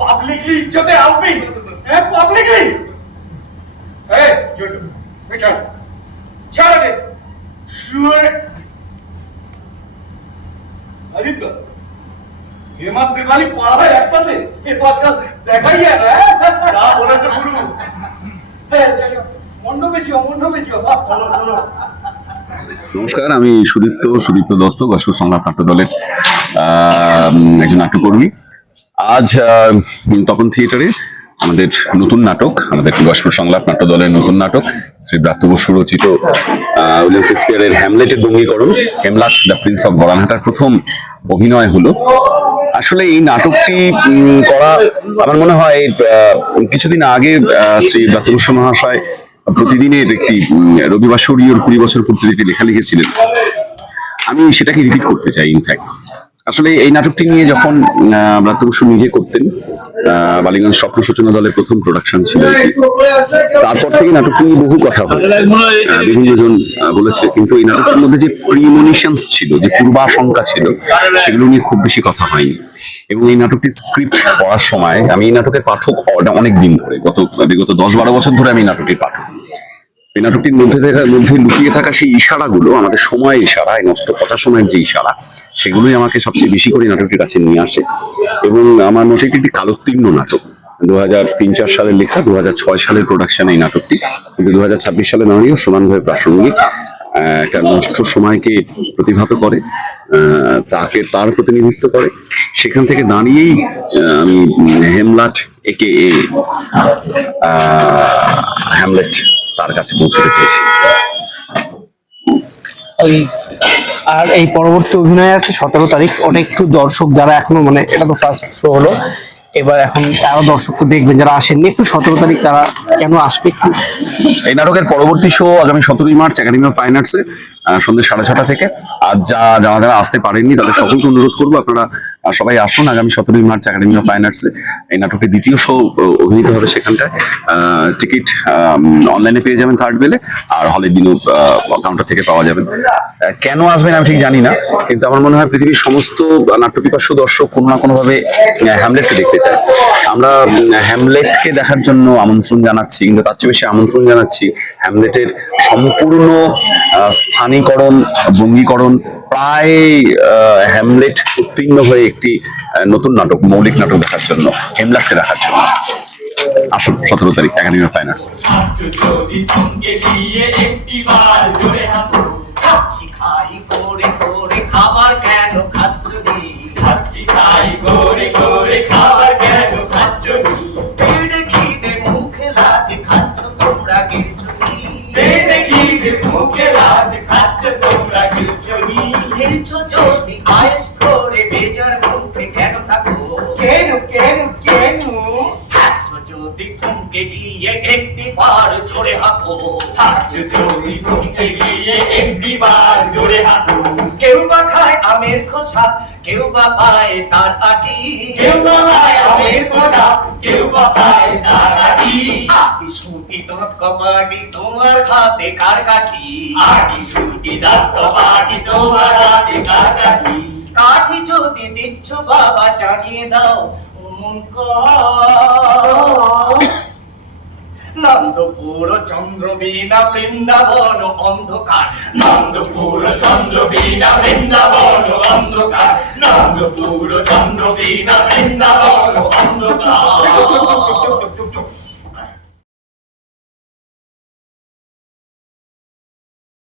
Publicly ইজ্জতে Albi হ্যাঁ publicly এই জন্টু পিছন ছাড়া দে শুয়ে अरे ये मास दिवाली पड़ा है एक साथ ये तो आजकल देखा ही है ना क्या बोला जो गुरु मंडपे जियो चलो चलो নমস্কার, আমি সুদীপ্ত দত্ত, গসপুর সংলাপ নাট্য দলের একজন নাট্যকর্মী। আজ তপন থিয়েটারে আমাদের নতুন নাটক, আমাদের গসপুর সংলাপ নাট্য দলের নতুন নাটক শ্রী ব্রাত্য বসু রচিত উইলিয়াম শেক্সপিয়ারের হ্যামলেটের বঙ্গীকরণ হেমলাট দ্য প্রিন্স অফ গরানহাটার প্রথম অভিনয় হলো। আসলে এই নাটকটি করা আমার মনে হয় কিছুদিন আগে শ্রী ব্রাত্য বসু মহাশয় প্রতিদিনের একটি রবিবাসরীয় 20 বছর পূর্তিতে একটি লেখা লিখেছিলেন। আমি সেটাকে রিপিট করতে চাই। ইনফ্যাক্ট আসলে এই নাটকটি নিয়ে যখন ব্রাত্য বসু নিজে করতেন, বালিগঞ্জ স্বপ্ন সূচনা দলের প্রথম প্রোডাকশন ছিল, তারপর থেকে নাটকটি নিয়ে বহু কথা হয়েছে, বিভিন্ন জন বলেছে, কিন্তু এই নাটকটির মধ্যে যে প্রিমনিশনস ছিল, যে পূর্বাশঙ্কা ছিল, সেগুলো নিয়ে খুব বেশি কথা হয়নি। এবং এই নাটকটির স্ক্রিপ্ট পড়ার সময় আমি এই নাটকের পাঠক অনেক দিন ধরে, বিগত 10-12 বছর ধরে আমি নাটকটির পাঠক। এই নাটকটির মধ্যে লুকিয়ে থাকা সেই ইশারাগুলো, আমাদের সময় ইশারা, নষ্ট কথা সময়ের যে ইশারা, সেগুলোই আমাকে সবচেয়ে বেশি করে নাটকটির কাছে নিয়ে আসে। এবং আমার মতে একটি কালোত্তীর্ণ নাটক। 2003-4 সালের লেখা, 2006 সালের প্রোডাকশন এই নাটকটি, কিন্তু 2026 সালে দাঁড়িয়েও সমানভাবে প্রাসঙ্গিক। একটা নষ্ট সময়কে প্রতিভাত করে, তার প্রতিনিধিত্ব করে। সেখান থেকে দাঁড়িয়েই আমি হেমলাট একে হ্যামলেট তার কাছে পৌঁছতে চেয়েছি। আর এই পরবর্তী অভিনয় আছে 17 তারিখ। ওটা একটু দর্শক যারা এখনো, মানে এটা তো ফার্স্ট শো হলো, এবার এখন আরো দর্শক দেখবেন যারা আসেননি, একটু 17 তারিখ তারা কেন আসবে একটু। এই নাটকের পরবর্তী শো আগামী 17 মার্চ একাডেমি অফ ফাইন আর্টসে সন্ধ্যে 6:30 থেকে। আর যারা আসতে পারেননি তাদের সকলকে অনুরোধ করবো, আপনারা সবাই আসুন আগামী 17 মার্চ একাডেমি অফ ফাইন আর্টসে। এই নাটকের দ্বিতীয় শো অভিনীত হবে সেখানটায়। টিকিট অনলাইনে পেয়ে যাবেন থার্ড বেলে, আর হলের দিনও কাউন্টার থেকে পাওয়া যাবেন। কেন আসবেন আমি ঠিক জানি না, কিন্তু আমার মনে হয় পৃথিবীর সমস্ত নাট্যপিপাসু দর্শক কোনো না কোনোভাবে হ্যামলেটকে দেখতে চায়। আমরা হ্যামলেটকে দেখার জন্য আমন্ত্রণ জানাচ্ছি, কিন্তু তার চেয়ে বেশি আমন্ত্রণ জানাচ্ছি হ্যামলেটের সম্পূর্ণ স্থানীকরণ, বঙ্গীকরণ, প্রায় হ্যামলেট উত্তীর্ণ হয়ে একটি নতুন নাটক, মৌলিক নাটক দেখার জন্য, হেমলাটকে দেখার জন্য আসুন 17 তারিখ একাডেমি অফ ফাইন আর্টস। খাবার কেন খাচ্ছ নি? খাচ্ছি খাই করে করে খাবার কেন খাচ্ছ নি? পেটে খিদে মুখে লাজ খাচ্ছ তোমরা গেছো নি? পেটে খিদে মুখে লাজ খাচ্ছ তোমরা গেছো নি? গেছো যদি আয়েশ করে বেজার মুখে কেন থাকো? কেন কেন কেন? খাচ্ছ যদি ঘুমকে গিয়ে একটিবার জোরে হাঁটো। খাচ্ছ যদি ঘুমকে গিয়ে একটিবার জোরে হাঁটো। কেউ বা খায় আমের খোসা, কেউ বা পায় তার আটি। কেউ বা খায় আমের খোসা, কেউ বা পায় তার আটি। আটি সুটি দাঁত কবাডি তোমার হাতে কার কাঠি? আটি সুটি দাঁত কবাডি তোমার হাতে কার কাঠি? কাঠি যদি দিচ্ছ বাবা জানিয়ে দাও নন্দপুর চন্দ্রবীণা বৃন্দাবন অন্ধকার। নন্দপুর চন্দ্রবীণা বৃন্দাবন অন্ধকার। নন্দপুর চন্দ্রবীণা বৃন্দাবন অন্ধকার।